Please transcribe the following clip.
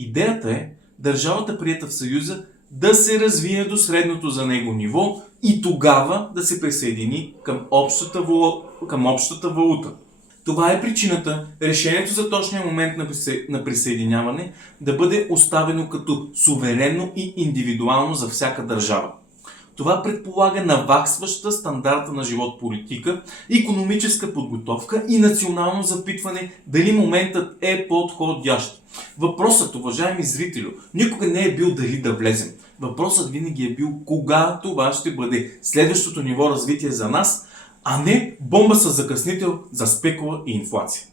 Идеята е държавата, приета в Съюза, да се развие до средното за него ниво и тогава да се присъедини към общата валута. Това е причината решението за точния момент на присъединяване да бъде оставено като суверенно и индивидуално за всяка държава. Това предполага наваксваща стандарта на живот политика, икономическа подготовка и национално запитване дали моментът е подходящ. Въпросът, уважаеми зрители, никога не е бил дали да влезем. Въпросът винаги е бил кога това ще бъде следващото ниво развитие за нас, а не бомба с закъснител за спекула и инфлация.